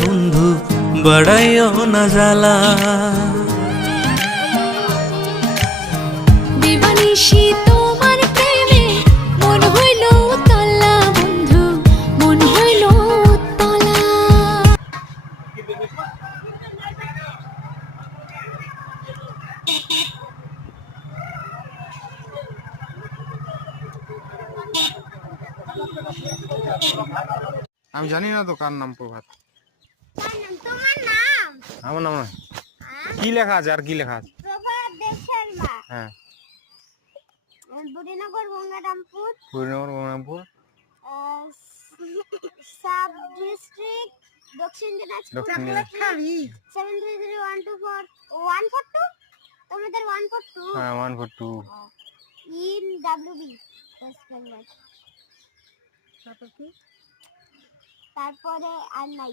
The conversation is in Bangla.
বন্ধু বাড়াইও না জ্বালা দিবানিশি তোমার প্রেমে মন হইল উতলা বন্ধু মন হইল উতলা আমি জানি না তো কার নাম প্রভাত। তোমার নাম আমার নাম নয়। কি লেখা আছে আর কি লেখা আছে? প্রভাত দেব শর্মা। হ্যাঁ, বুড়িনগর গঙ্গারামপুর গঙ্গারামপুর সাব ডিস্ট্রিক্ট দক্ষিণ দিনাজপুর। দক্ষিণ দিনাজপুর। 733142 তোমাদের 142 হ্যাঁ 142 ইন ডব্লিউবি ওয়েস্ট বেঙ্গল। তারপরে আর নাই।